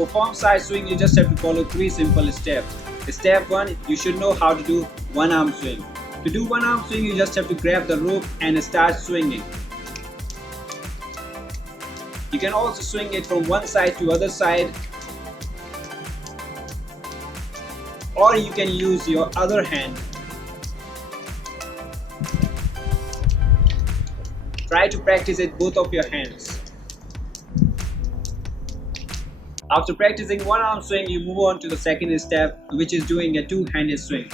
perform side swing, you just have to follow 3 simple steps. Step 1, you should know how to do one arm swing. To do one arm swing, you just have to grab the rope and start swinging. You can also swing it from one side to other side, or you can use your other hand. Try to practice it both of your hands. After practicing one arm swing, you move on to the second step, which is doing a two-handed swing.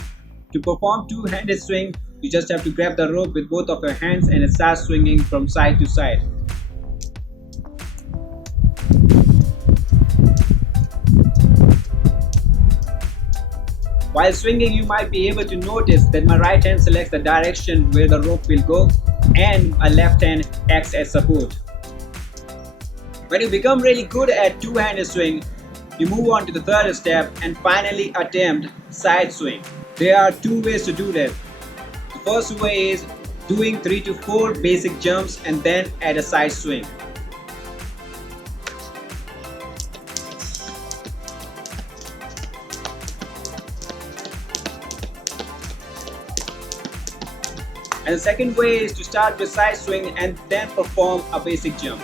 To perform two-handed swing, you just have to grab the rope with both of your hands and start swinging from side to side. While swinging, you might be able to notice that my right hand selects the direction where the rope will go and my left hand acts as support. When you become really good at two-handed swing, you move on to the third step and finally attempt side swing. There are 2 ways to do that. The first way is doing 3 to 4 basic jumps and then add a side swing. And the second way is to start with side swing and then perform a basic jump.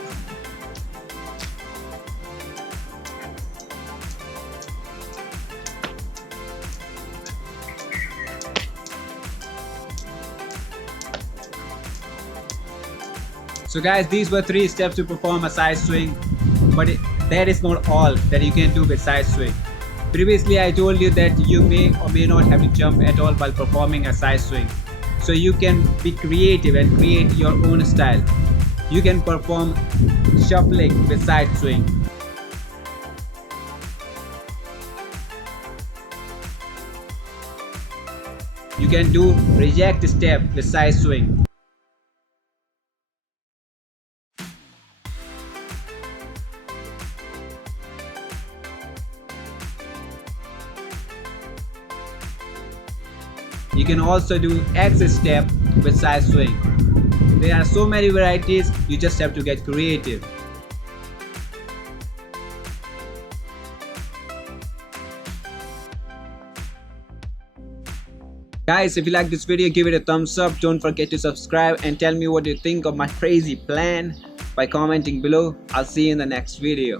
So guys, these were 3 steps to perform a side swing, but that is not all that you can do with side swing. Previously I told you that you may or may not have to jump at all while performing a side swing. So you can be creative and create your own style. You can perform shuffling with side swing. You can do reject step with side swing. You can also do X step with side swing. There are so many varieties, you just have to get creative. Guys, if you like this video, give it a thumbs up. Don't forget to subscribe and tell me what you think of my crazy plan by commenting below. I'll see you in the next video.